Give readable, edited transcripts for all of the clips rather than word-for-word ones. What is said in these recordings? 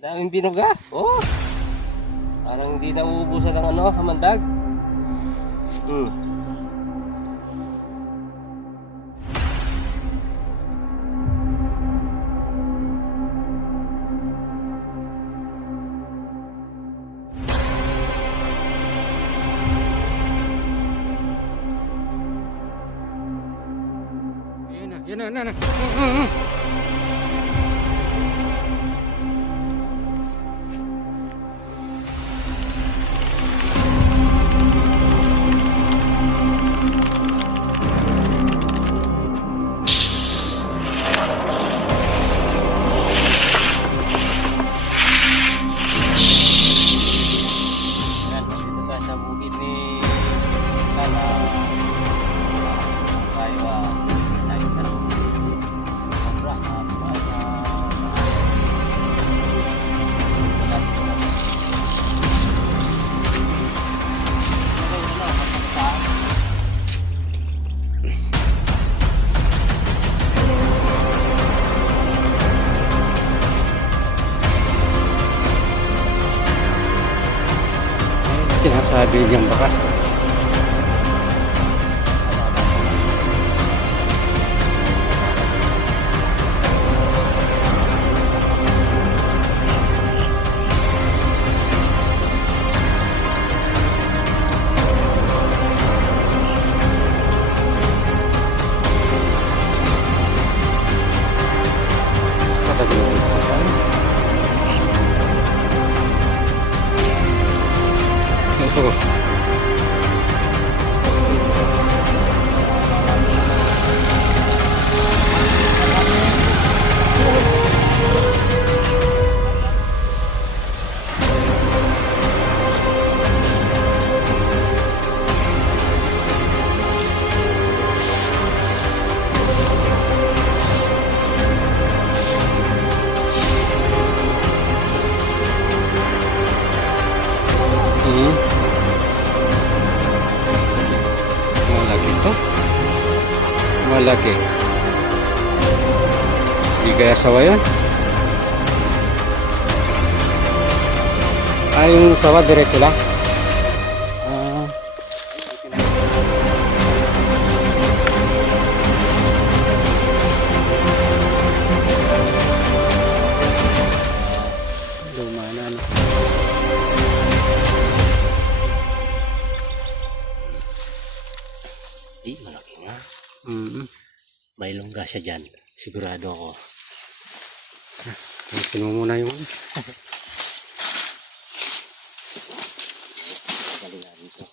Daming binuga. Oh, parang hindi na uubusan ng ano, hamandag. Yan na. Yan, dito tayo sa bukid ni Lala. Tayo tayo ng sobra. Sinasabi niyang bakas. Ito. Malaki to. Malaki. Di kaya sawa yan? Yung sawa diretso lang. Lumana na. Malaki nga. May longga siya dyan. Sigurado ako. Tingnan mo muna yung Galingan dito.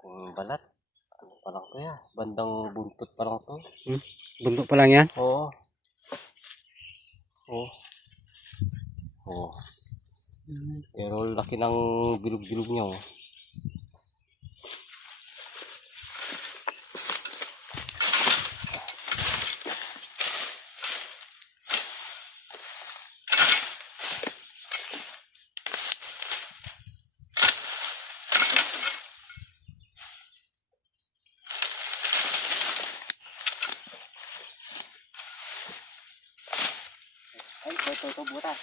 Ang balat. Ano pa lang to ya? Bandang buntot pa lang to. buntot pa lang yan. Oo. Oo. Pero laki ng bilog-bilog niya oh. Ay, ito, butas.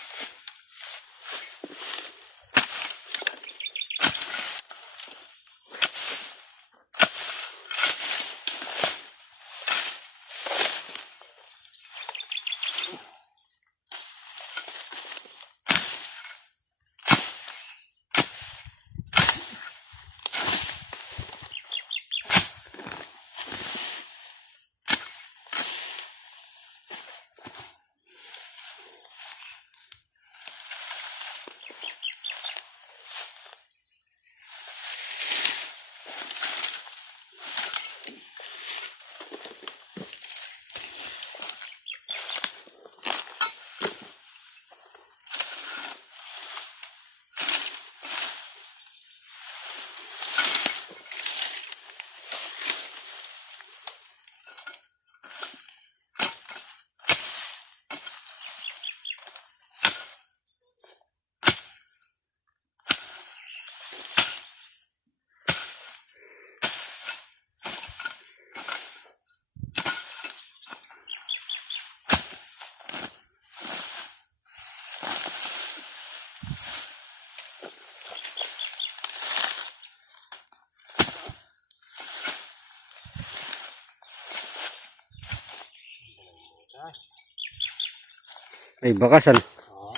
Ay, bakas ano. Oo.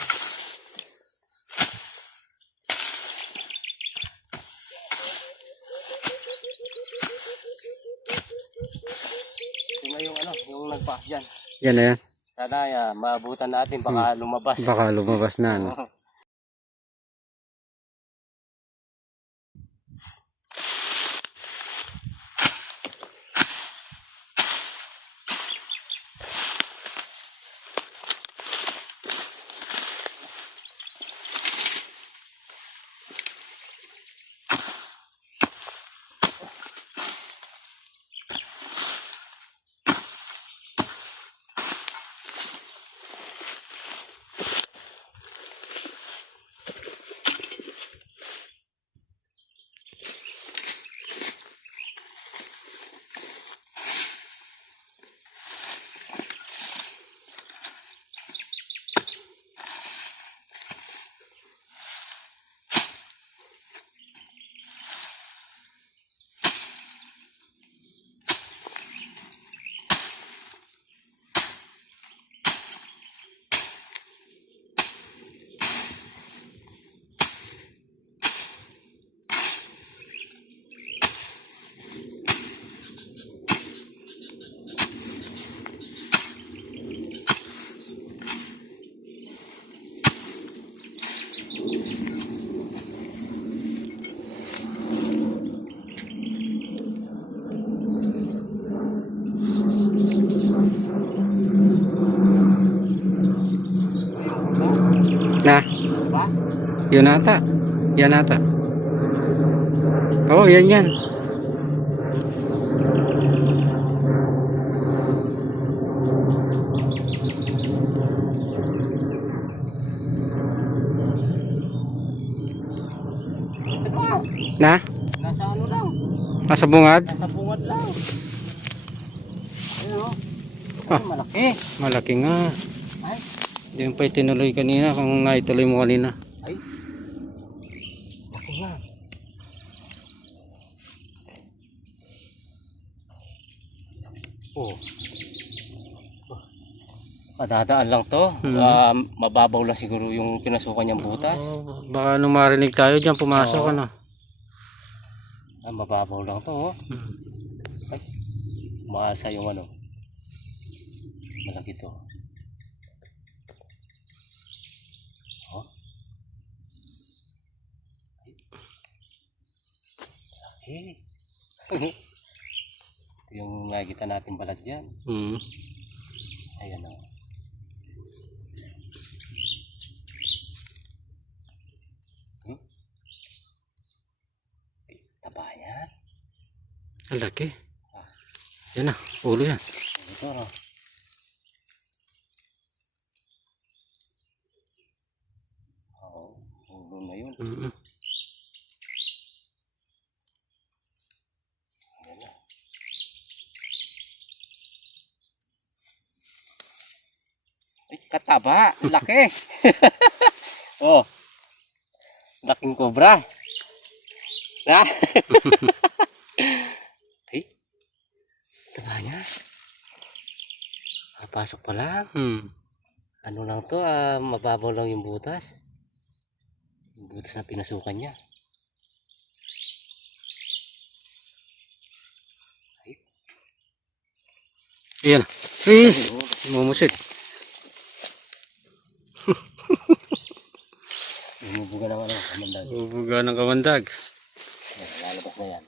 Ito na yung ano, yung nagpakas dyan. Yan na yan. Sana maabutan natin, baka lumabas. Baka lumabas na ano. Oo. Na, Diba? yun ata. Yan ata. Oh, yan yan. Ito na. Na, Nasa ano lang. nasa bungad. Nasa bungad lang. Ayun o. Ah. Ay, malaki. Malaki nga. Ay. Yung pa itinuloy kanina, kung naituloy mo kanina. Ay. Laki nga. Oh. Madadaan lang to. Mababaw lang siguro yung pinasukan niyang butas. Oh, baka nung marinig tayo dyan, pumasok Oo. ano. Mababaw lang to. Oh. Hmm. Ay. Mahal sa yung ano. Malaki to. Oh. Ay. Laki. Yung nakikita natin balat dyan. Hmm. Ayan o. Taba yan. Ang laki. Yan na, ulo yan. Ito no. Oo, ulo na yun. Mm. Ayan na. Ay, kataba. Laki. Oh. Laking cobra. Na? Ay. Taba niya. Pasok pa lang. Ano lang to, mababaw lang yung butas. Yung butas na pinasukan niya. Ay. Ayan. Ay, mumusit. Bumubuga ng ano, kamandag. Bubuga ng kamandag. Ayan, lalabas na yan.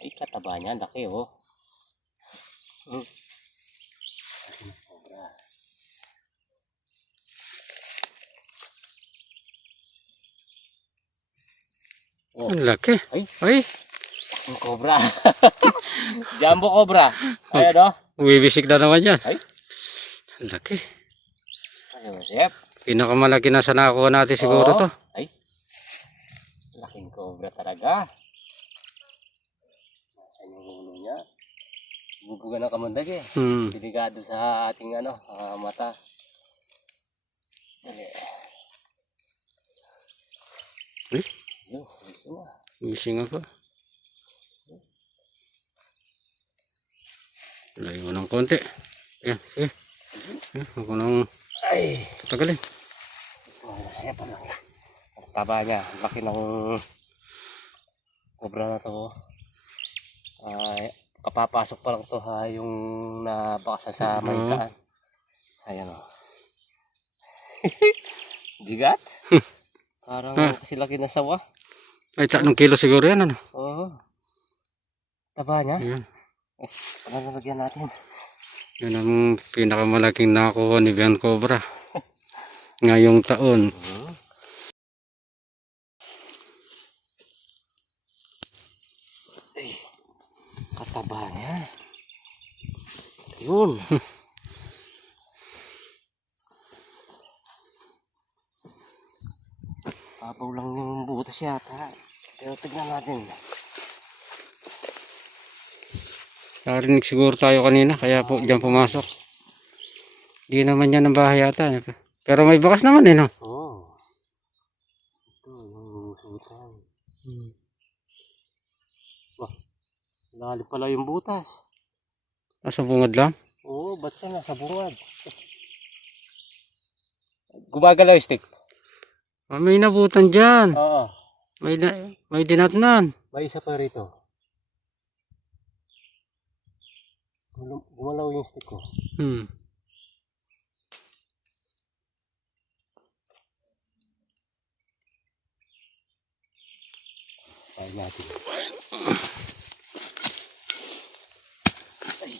Ay, kataba niya. Laki oh. Laki ng cobra. Oh, Ang laki. ay, Ay, ang cobra. Jumbo cobra. Ayan oh. bibisik na naman yan. Ay. Ang laki. Ay, Josep. Pinakamalaki na sa nakuha natin siguro Oo. to. Ay. Laking cobra talaga. Nasaan yung ulo niya? Bubuga ng kamandag eh. Delikado sa ating ano, mata. Dali. Eh? Yun, gusto na. Missing ako. Layo ng konti. Ayan, eh. Ako nang Ay. Tagalin. Siya pa lang. Ang taba niya. Laki ng cobra na to. Ay, kapapasok pa lang to ha. Yung nabakasan sa mahigaan. Ayan o. Bigat. Parang kasi laki na sawa. Ay, 3 kilo siguro yan, ano? Oo. Taba niya. Ayan. Palalagyan natin. Yan ang pinakamalaking nakuha ni Bian Cobra. Ngayong taon. Ay, kataba niya. Yun. Papaw lang yung butas yata. Pero tignan natin. Narinig siguro tayo kanina, kaya po dyan pumasok. Di naman yan ang bahay yata. Pero may bakas naman eh, no? Oo. Ito, yung sutan. Wah, lalim pala yung butas. Nasa bungad lang? Oo, ba't siya nasa bungad? Gumagalaw yung stick? Ah, may nabutan dyan. Oo. May dinatnan. May isa pa rito. Gumalaw yung stick ko. Try natin. Ay.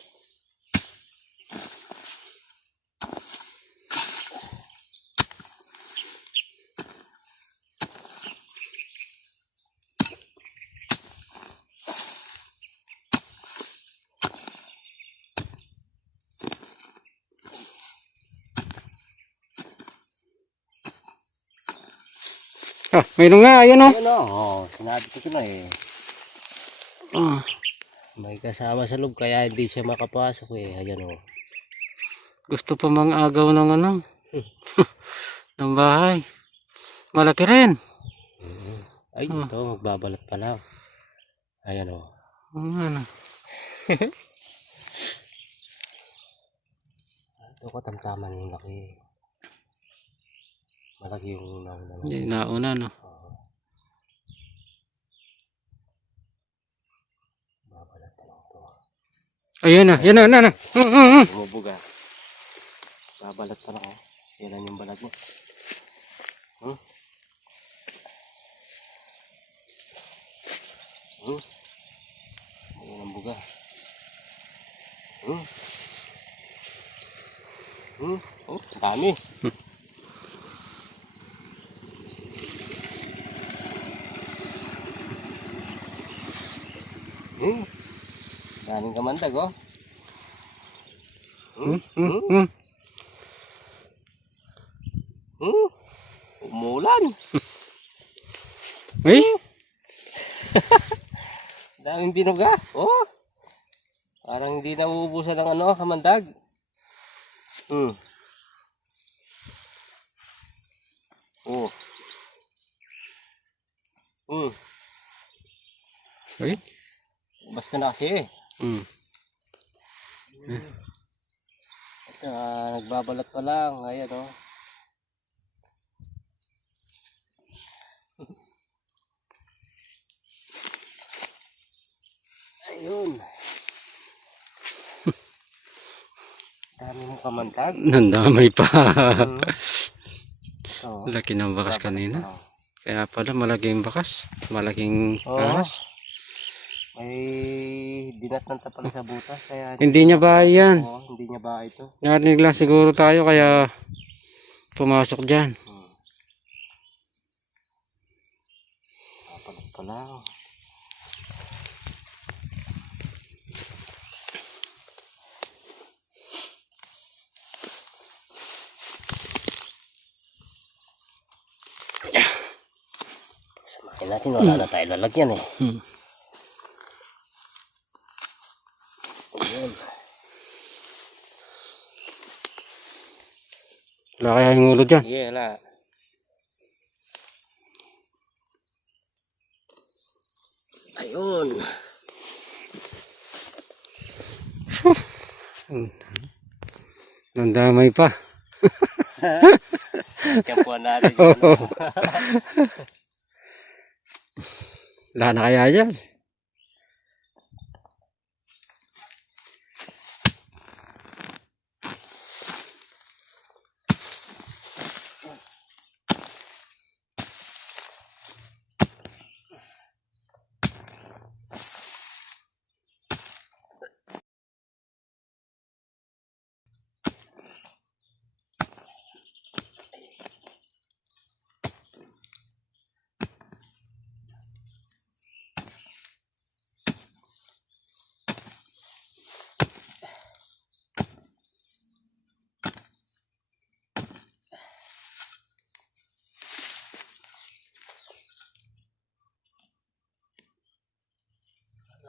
Ah, mayroon nga, ayun o. Ayun o. Oh, sinabi ko na eh. Ah, May kasama sa loob kaya hindi siya makapasok eh. Ayan o. gusto pa mang agaw ng ano. ng bahay. Malaki rin. Ay, ito. Magbabalat pa lang. Ayan o. Ano. Ito katamtaman yung laki. Malaki yung nauna. Hindi, nauna no. Babalat pa lang ito. Ayun na, yan na. Bumubuga. Babalat pa lang oh. Yan yung balat niya. Ayun ang buga. Oh, dami. Daming kamandag oh. Umulan. Ay, Daming binuga. Oh. Parang hindi na uubusan ng ano, kamandag. Oh. ay. Bas ka na kasi eh. Ito, nagbabalat pa lang. Ayan oh. Ayun. Dami mong kamandag. Nandamay pa. Oh, Laki ng bakas kanina. Kaya pala malaking bakas. Malaking ahas. May dinatnan ta pala sa butas. Kaya Hindi niya bahay yan. hindi niya bahay ito. Narinig lang siguro tayo kaya pumasok dyan. Papalit pa lang. Samahin natin, wala na tayo lalagyan eh. Ayun. Wala kaya yung ulo dyan. Sige, wala. Ayun. Nandamay pa. Tiyempuan natin yung ano. Wala na kaya yan.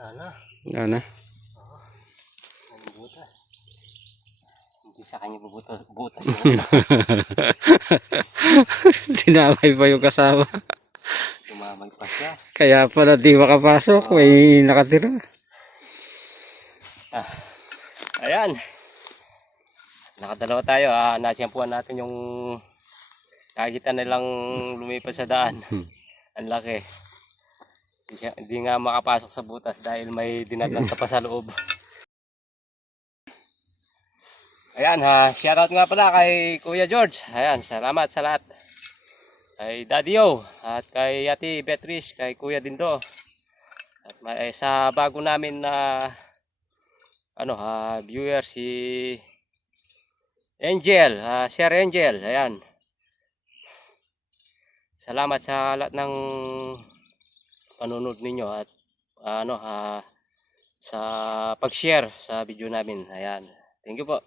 Ano? Wala na. Ano butas? Hindi sa kanya bubutas butas yung ulo. Dinamay pa yung kasama. Tumamay pa siya. Kaya pala di makapasok. May nakatira. Ayan. Nakadalawa tayo. Nasyampuan natin yung kagitan nilang lumipas sa daan. Ang laki. Hindi nga makapasok sa butas dahil may dinatanta pa sa loob. Ayan shoutout nga pala kay Kuya George. Ayan, salamat sa lahat. Kay Daddy O at kay Ate Beatrice, kay Kuya Dindo. At sa bago namin na viewer si Angel, Sir Angel. Ayan. Salamat sa lahat ng panunod ninyo at sa pag-share sa video namin. Ayan. Thank you po.